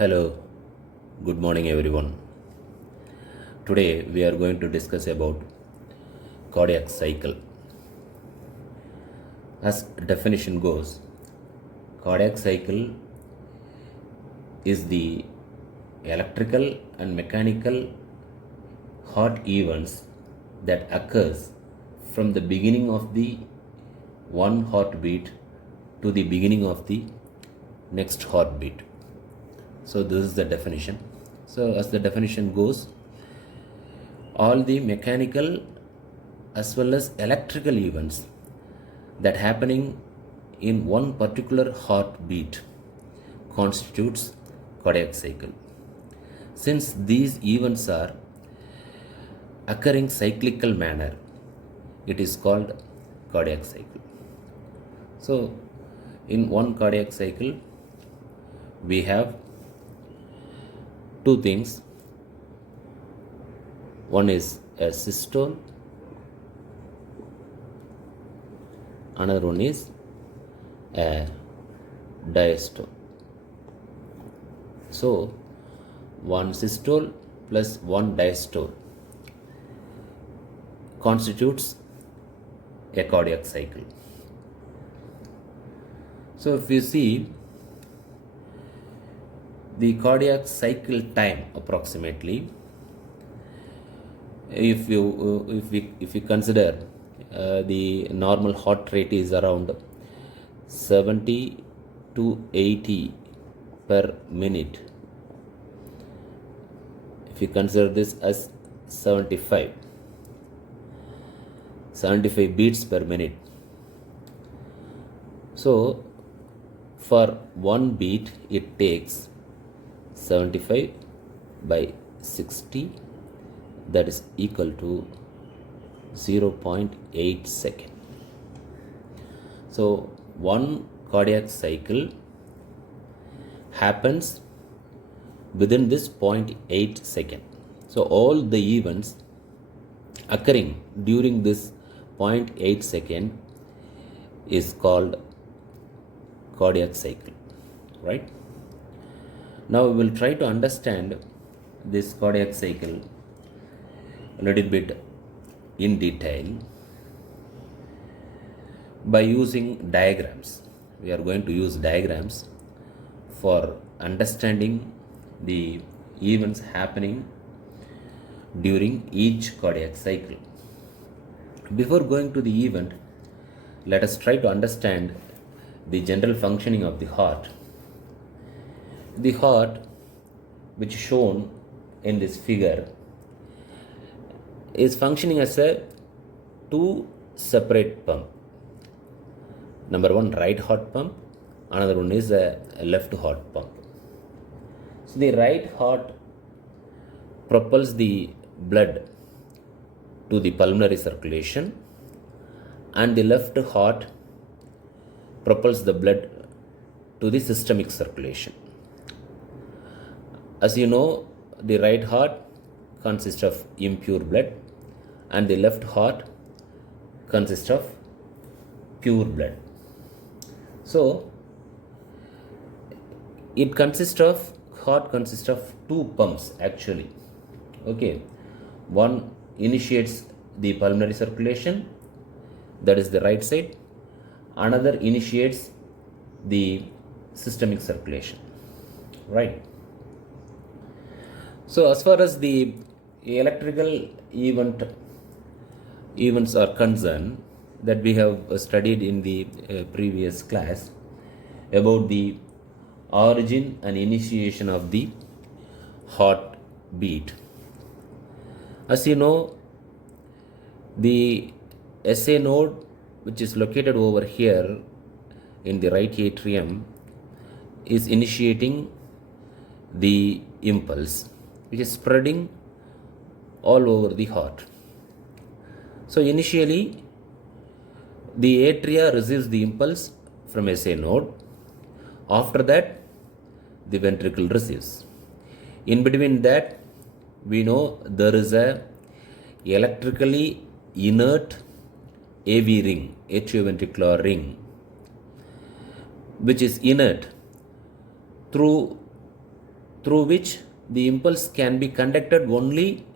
Hello, good morning everyone. Today we are going to discuss about cardiac cycle. As definition goes, cardiac cycle is the electrical and mechanical heart events that occurs from the beginning of the one heartbeat to the beginning of the next heartbeat. So this is the definition. So as the definition goes, all the mechanical as well as electrical events that happening in one particular heartbeat constitutes cardiac cycle. Since these events are occurring cyclical manner, it is called cardiac cycle. So in one cardiac cycle we have two things. One is a systole, another one is a diastole. So one systole plus one diastole constitutes a cardiac cycle. So if you see the cardiac cycle time approximately, if we consider the normal heart rate is around 70 to 80 per minute. If you consider this as 75 beats per minute. So for one beat it takes 75 by 60, that is equal to 0.8 second. So one cardiac cycle happens within this 0.8 second. So all the events occurring during this 0.8 second is called cardiac cycle, right? Now we will try to understand this cardiac cycle a little bit in detail by using diagrams. We are going to use diagrams for understanding the events happening during each cardiac cycle. Before going to the event, let us try to understand the general functioning of the heart. The heart, which is shown in this figure, is functioning as a two separate pump. Number one, right heart pump, another one is a left heart pump. So the right heart propels the blood to the pulmonary circulation, and the left heart propels the blood to the systemic circulation. As you know, the right heart consists of impure blood and the left heart consists of pure blood. So heart consists of two pumps actually. Okay, one initiates the pulmonary circulation, that is the right side. Another initiates the systemic circulation, right? So as far as the electrical events are concerned, that we have studied in the previous class about the origin and initiation of the heartbeat. As you know, the SA node, which is located over here in the right atrium, is initiating the impulse, which is spreading all over the heart. So initially the atria receives the impulse from SA node. After that the ventricle receives. In between that, we know there is a electrically inert AV ring, atrioventricular ring, which is inert through through which the impulse can be conducted only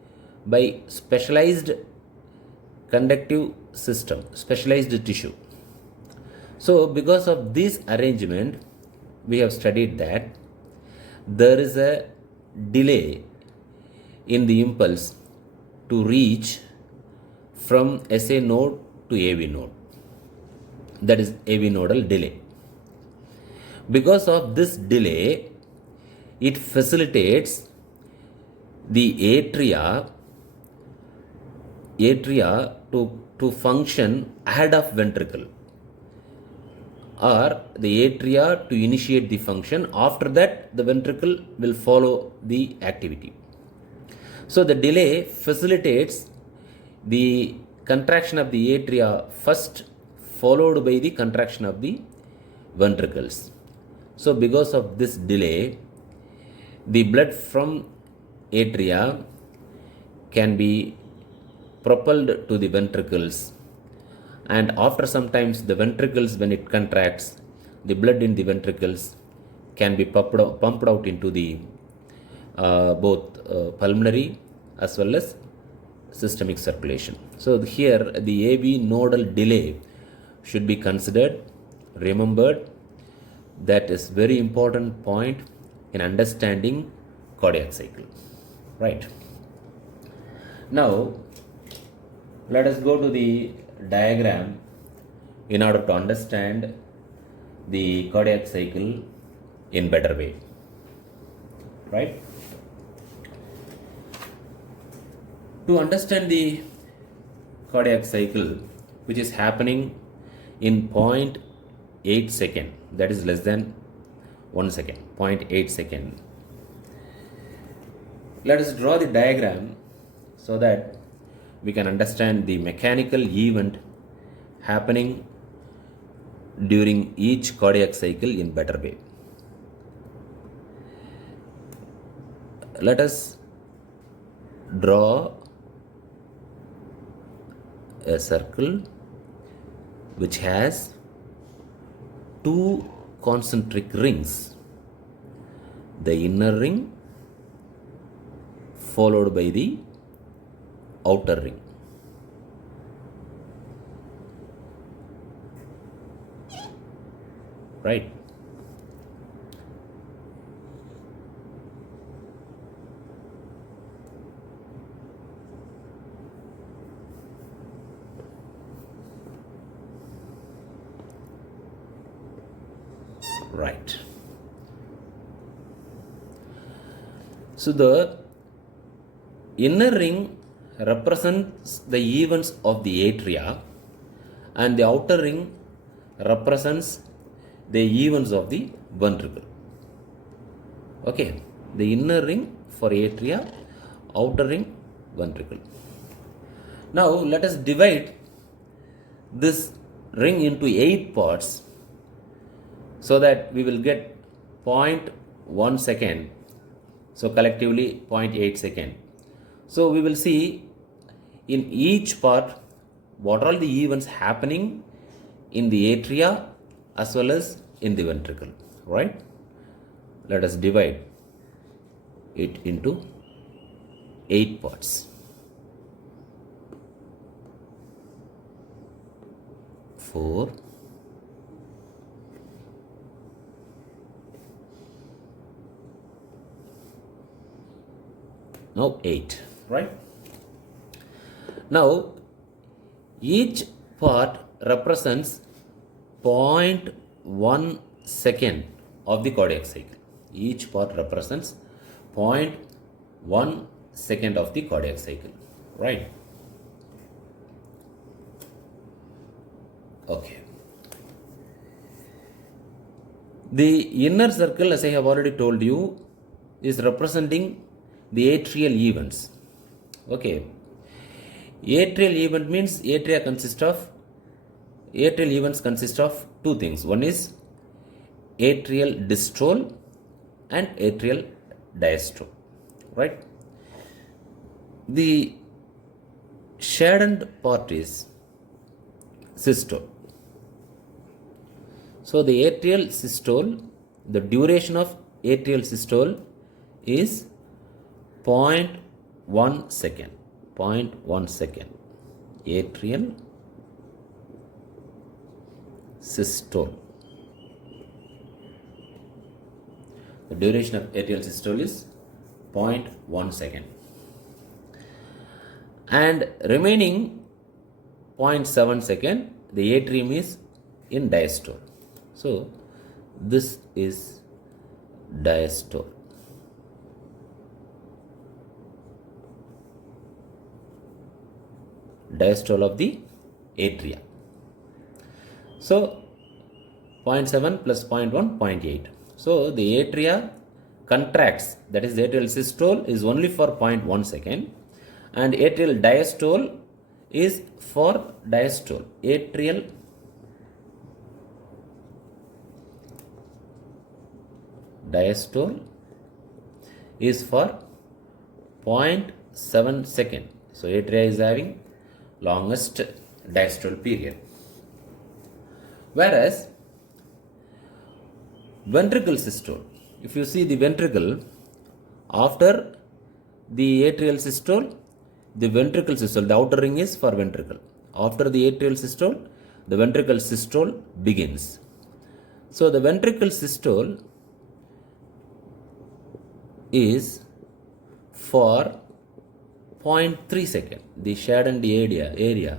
by specialized conductive system, specialized tissue. So, because of this arrangement, we have studied that there is a delay in the impulse to reach from SA node to AV node. That is AV nodal delay. Because of this delay, it facilitates the atria to function ahead of ventricle, or the atria to initiate the function. After that, the ventricle will follow the activity. So the delay facilitates the contraction of the atria first, followed by the contraction of the ventricles. So because of this delay, the blood from atria can be propelled to the ventricles, and after some times the ventricles, when it contracts, the blood in the ventricles can be pumped out into the both pulmonary as well as systemic circulation. So here the AV nodal delay should be considered, remembered. That is very important point in understanding cardiac cycle. Right. Now let us go to the diagram in order to understand the cardiac cycle in better way. Right. To understand the cardiac cycle, which is happening in 0.8 second, that is less than 1 second, 0.8 second. Let us draw the diagram so that we can understand the mechanical event happening during each cardiac cycle in better way. Let us draw a circle which has two concentric rings, the inner ring followed by the outer ring. Right. Right. So the inner ring represents the events of the atria, and the outer ring represents the events of the ventricle. Okay, the inner ring for atria, outer ring ventricle. Now let us divide this ring into 8 parts so that we will get 0.1 second. So collectively 0.8 second. So we will see in each part what are the events happening in the atria as well as in the ventricle, right? Let us divide it into 8 parts. 4, now 8, right? Now each part represents 0.1 second of the cardiac cycle. Each part represents 0.1 second of the cardiac cycle, right? Okay. The inner circle, as I have already told you, is representing the atrial events. Okay. Atrial event means atrial events consist of two things. One is atrial systole and atrial diastole, right? The shaded part is systole. So the atrial systole, the duration of atrial systole is 0.1 second. 0.1 second. Atrial systole. The duration of atrial systole is 0.1 second. And remaining 0.7 second, the atrium is in diastole. So this is diastole. Diastole of the atria. So 0.7 plus 0.1, 0.8. So the atria contracts, that is the atrial systole is only for 0.1 second, and atrial diastole is for diastole. Atrial diastole is for 0.7 second. So atria is having longest diastole period. Whereas ventricle systole, if you see the ventricle, after the atrial systole, the ventricle systole, the outer ring is for ventricle. After the atrial systole, the ventricle systole begins. So the ventricle systole is for 0.3 second. The shaded area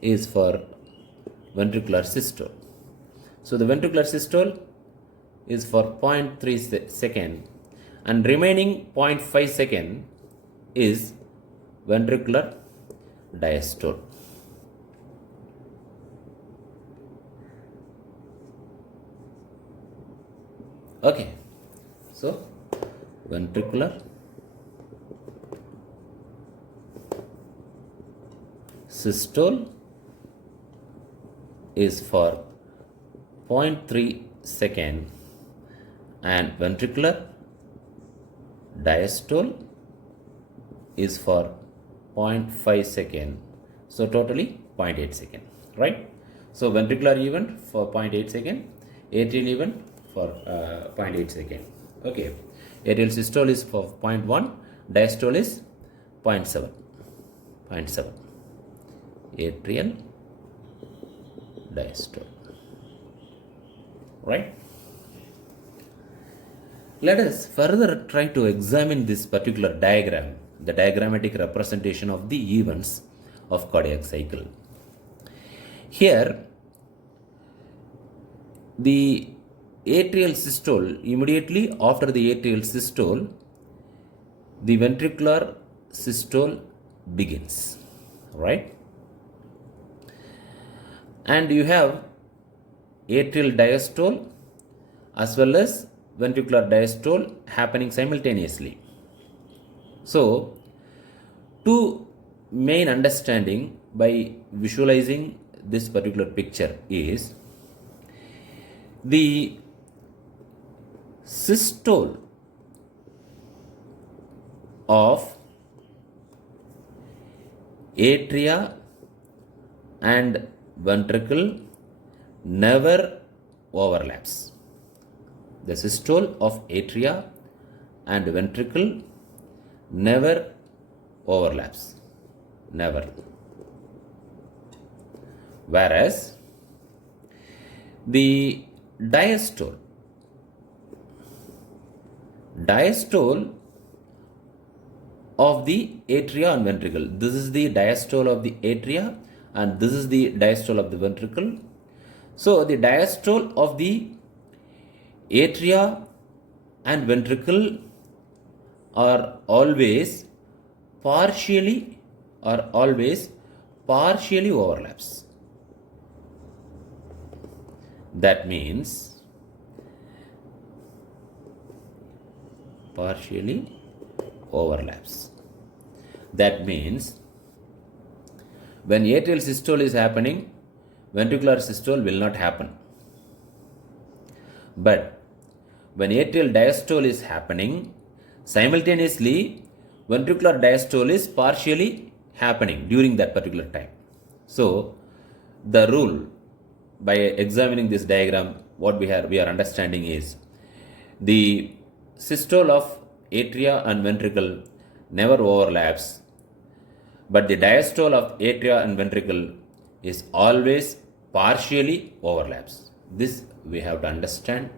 is for ventricular systole. So the ventricular systole is for 0.3 second, and remaining 0.5 second is ventricular diastole. Okay, so ventricular systole is for 0.3 second, and ventricular diastole is for 0.5 second. So totally 0.8 second, right? So ventricular event for 0.8 second, atrial event for 0.8 second. Okay, atrial systole is for 0.1, diastole is 0.7. 0.7. Atrial diastole. Right? Let us further try to examine this particular diagram, the diagrammatic representation of the events of cardiac cycle. Here, the atrial systole, immediately after the atrial systole, the ventricular systole begins, right? And you have atrial diastole as well as ventricular diastole happening simultaneously. So, two main understanding by visualizing this particular picture is the systole of atria and ventricle never overlaps. The systole of atria and ventricle never overlaps. Never. Whereas the diastole of the atria and ventricle, this is the diastole of the atria and this is the diastole of the ventricle. So the diastole of the atria and ventricle are always partially overlaps. That means partially overlaps. That means when atrial systole is happening, ventricular systole will not happen. But when atrial diastole is happening, simultaneously ventricular diastole is partially happening during that particular time. So the rule, by examining this diagram, what we are understanding is the systole of atria and ventricle never overlaps, but the diastole of atria and ventricle is always partially overlaps. This we have to understand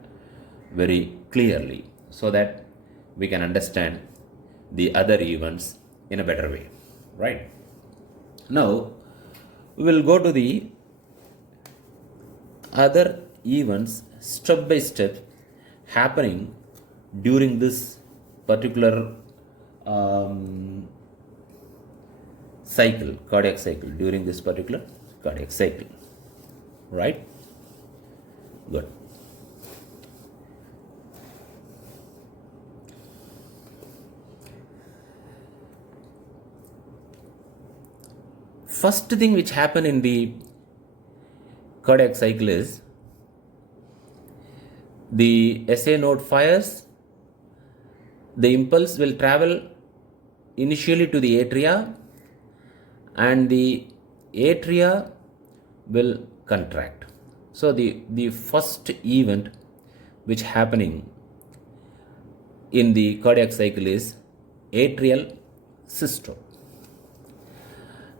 very clearly so that we can understand the other events in a better way, right? Now we will go to the other events step by step happening during this particular cycle, cardiac cycle, during this particular cardiac cycle, right? Good. First thing which happen in the cardiac cycle is the SA node fires. The impulse will travel initially to the atria, and the atria will contract. So the first event which happening in the cardiac cycle is atrial systole.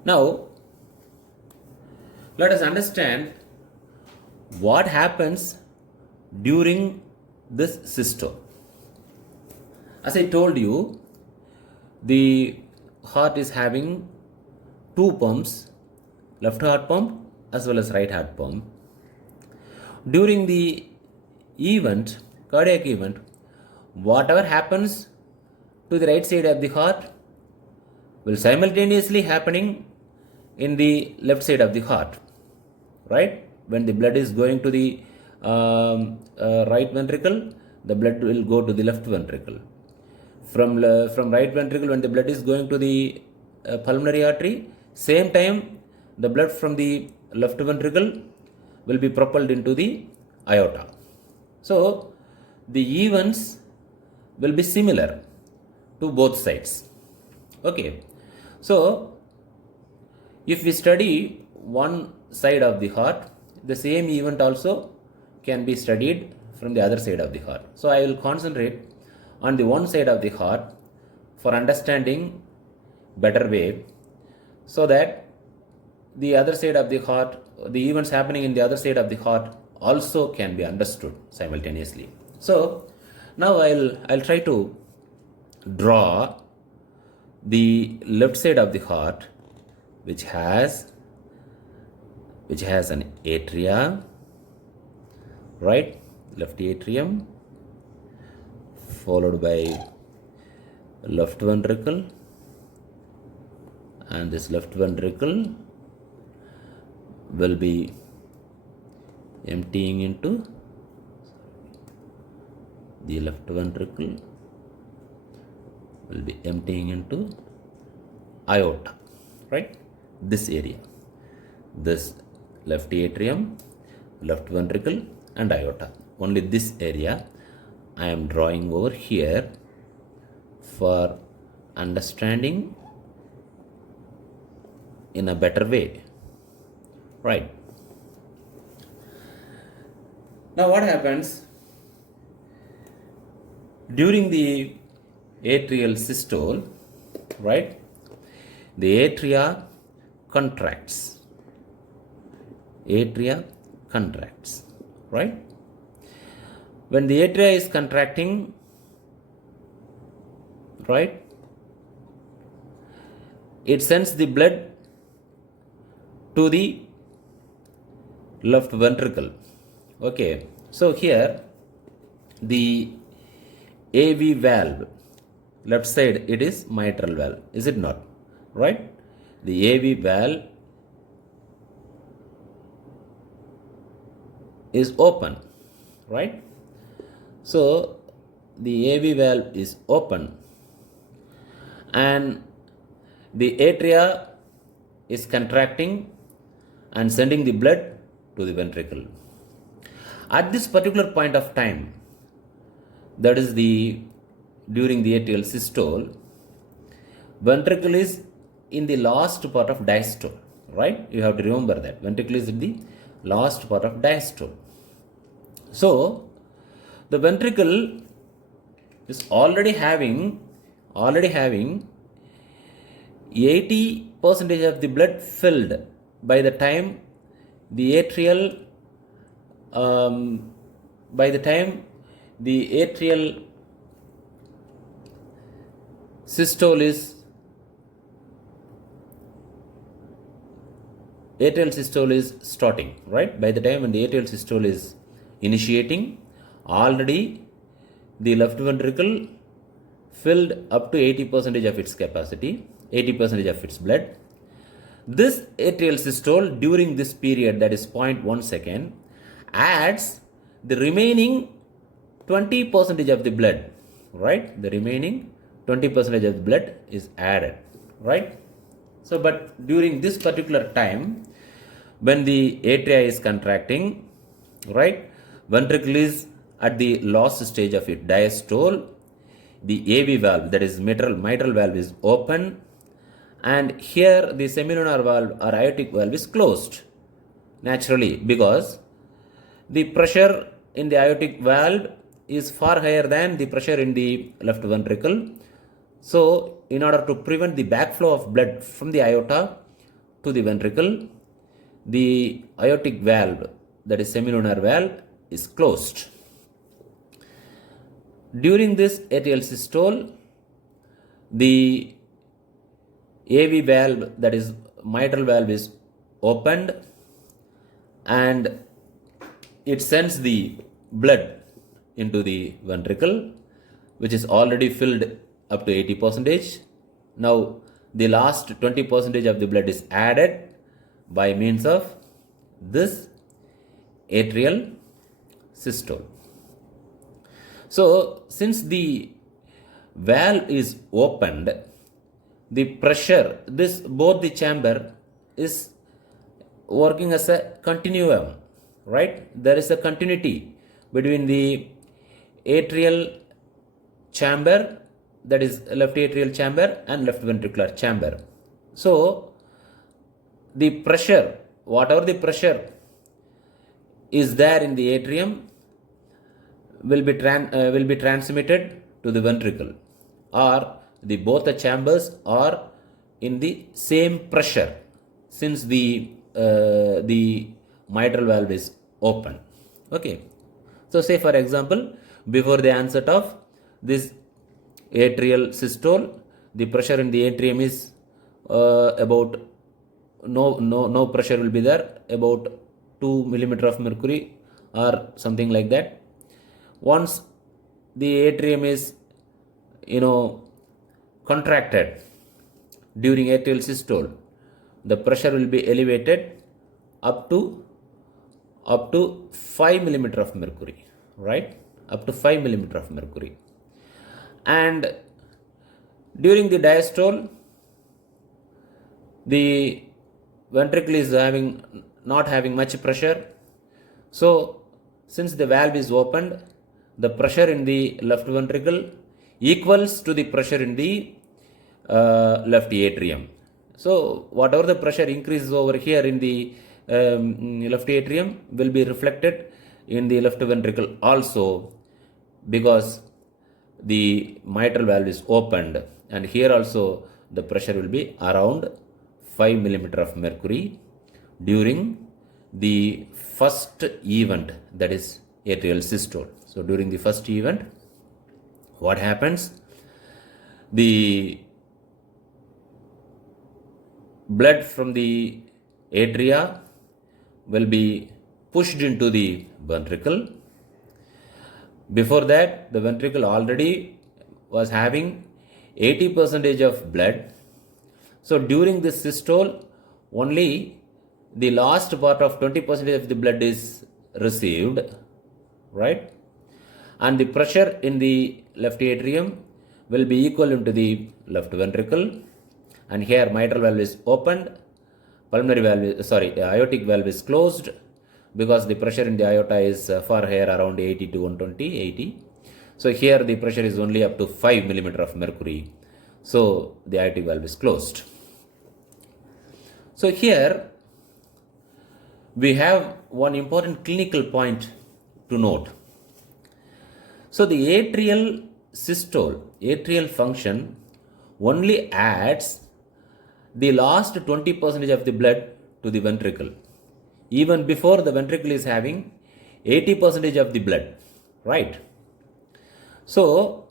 Now let us understand what happens during this systole. As I told you, the heart is having two pumps, left heart pump as well as right heart pump. During the event, cardiac event, whatever happens to the right side of the heart will simultaneously happening in the left side of the heart, right? When the blood is going to the right ventricle, the blood will go to the left ventricle. From right ventricle, when the blood is going to the pulmonary artery, same time the blood from the left ventricle will be propelled into the aorta. So the events will be similar to both sides. Okay, so if we study one side of the heart, the same event also can be studied from the other side of the heart. So I will concentrate on the one side of the heart for understanding better way, so that the other side of the heart, the events happening in the other side of the heart also can be understood simultaneously. So now I'll try to draw the left side of the heart, which has an atria, right? Left atrium, followed by left ventricle, and this left ventricle will be emptying into the left ventricle will be emptying into aorta, right? This area, this left atrium, left ventricle and aorta, only this area I am drawing over here for understanding in a better way, right? Now what happens during the atrial systole, right? The atria contracts, right? When the atria is contracting, right, it sends the blood to the left ventricle. Okay, so here the AV valve, left side, it is mitral valve, is it not? Right? The AV valve is open, right? So the AV valve is open and the atria is contracting and sending the blood to the ventricle. At this particular point of time, that is during the atrial systole, ventricle is in the last part of diastole, right? You have to remember that ventricle is in the last part of diastole. So the ventricle is already having 80% of the blood filled by the time the atrial um, by the time the atrial systole is starting, right? By the time when the atrial systole is initiating, already the left ventricle filled up to 80% of its capacity, 80% of its blood. This atrial systole during this period, that is 0.1 second, adds the remaining 20% of the blood, right? The remaining 20% of the blood is added, right? So, but during this particular time, when the atria is contracting, right, ventricle is at the last stage of it, diastole, the AV valve, that is mitral valve, is open, and here the semilunar valve or aortic valve is closed naturally, because the pressure in the aortic valve is far higher than the pressure in the left ventricle. So, in order to prevent the backflow of blood from the aorta to the ventricle, the aortic valve, that is semilunar valve, is closed. During this atrial systole, the AV valve, that is mitral valve, is opened, and it sends the blood into the ventricle, which is already filled up to 80%. Now the last 20% of the blood is added by means of this atrial systole. So, since the valve is opened, the pressure, both the chamber is working as a continuum, right? There is a continuity between the atrial chamber, that is left atrial chamber, and left ventricular chamber. So, the pressure, whatever the pressure is there in the atrium, will be transmitted to the ventricle, or both the chambers are in the same pressure, since the mitral valve is open. Okay. So, say for example, before the onset of this atrial systole, the pressure in the atrium is about no pressure will be there, about 2 millimeter of mercury or something like that. Once the atrium is contracted during atrial systole, the pressure will be elevated up to 5 millimeter of mercury, right? Up to 5 millimeter of mercury. And during the diastole, the ventricle is not having much pressure. So, since the valve is opened, the pressure in the left ventricle equals to the pressure in the left atrium. So, whatever the pressure increases over here in the left atrium will be reflected in the left ventricle also, because the mitral valve is opened, and here also the pressure will be around 5 millimeter of mercury during the first event, that is atrial systole. So, during the first event, what happens? The blood from the atria will be pushed into the ventricle. Before that, the ventricle already was having 80% of blood. So, during this systole, only the last part of 20% of the blood is received, right? And the pressure in the left atrium will be equal into the left ventricle, and here mitral valve is opened, aortic valve is closed, because the pressure in the aorta is far higher, around 80 to 120, 80. So, here the pressure is only up to 5 millimeter of mercury. So, the aortic valve is closed. So, here we have one important clinical point to note. So, the atrial systole, atrial function only adds the last 20% of the blood to the ventricle, even before the ventricle is having 80% of the blood, right? So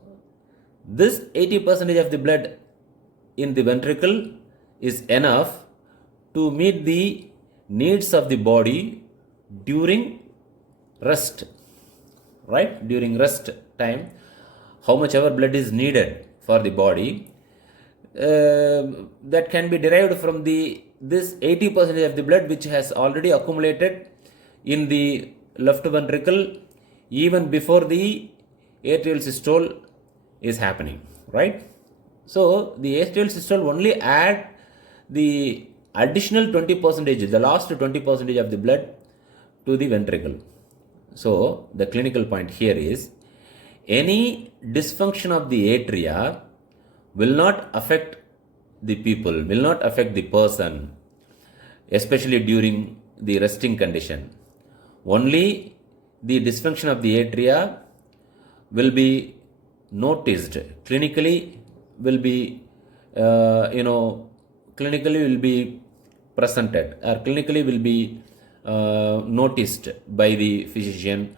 this 80% of the blood in the ventricle is enough to meet the needs of the body during rest, right? During rest time, how much ever blood is needed for the body, that can be derived from this 80% of the blood which has already accumulated in the left ventricle even before the atrial systole is happening, right? So the atrial systole only add the additional 20%, the last 20% of the blood to the ventricle. So the clinical point here is any dysfunction of the atria will not affect the people, will not affect the person, especially during the resting condition. Only the dysfunction of the atria will be noticed clinically, will be clinically will be presented, or clinically will be noticed by the physician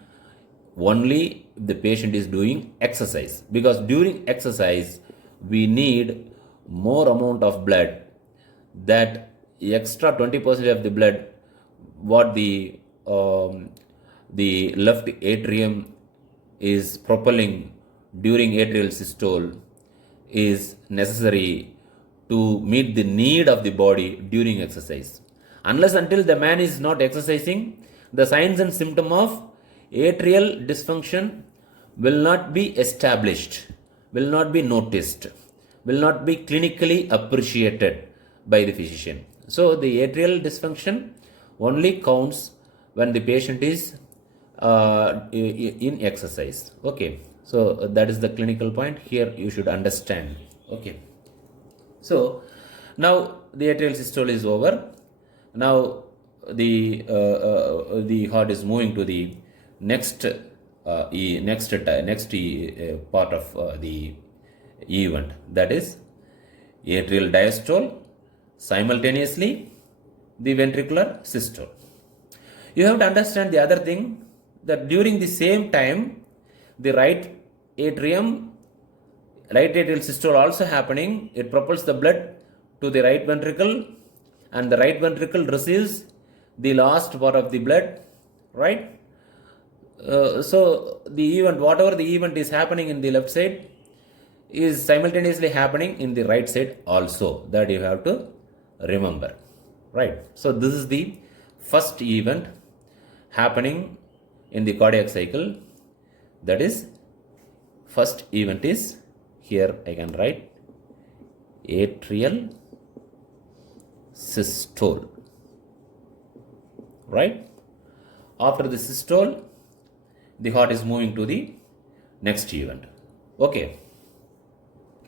only if the patient is doing exercise, because during exercise we need more amount of blood. That extra 20% of the blood what the left atrium is propelling during atrial systole is necessary to meet the need of the body during exercise. Unless until the man is not exercising, the signs and symptom of atrial dysfunction will not be established, will not be noticed, will not be clinically appreciated by the physician. So the atrial dysfunction only counts when the patient is in exercise. Okay, so that is the clinical point here you should understand. Okay, so now the atrial systole is over. Now the heart is moving to the next part of the event, that is atrial diastole, simultaneously the ventricular systole. You have to understand the other thing, that during the same time the right atrial systole also happening. It propels the blood to the right ventricle, and the right ventricle receives the last part of the blood, right? So the event, whatever the event is happening in the left side is simultaneously happening in the right side also. That you have to remember, right? So this is the first event happening in the cardiac cycle. That is, first event is, here I can write atrial systole, right? After the systole, the heart is moving to the next event. Okay.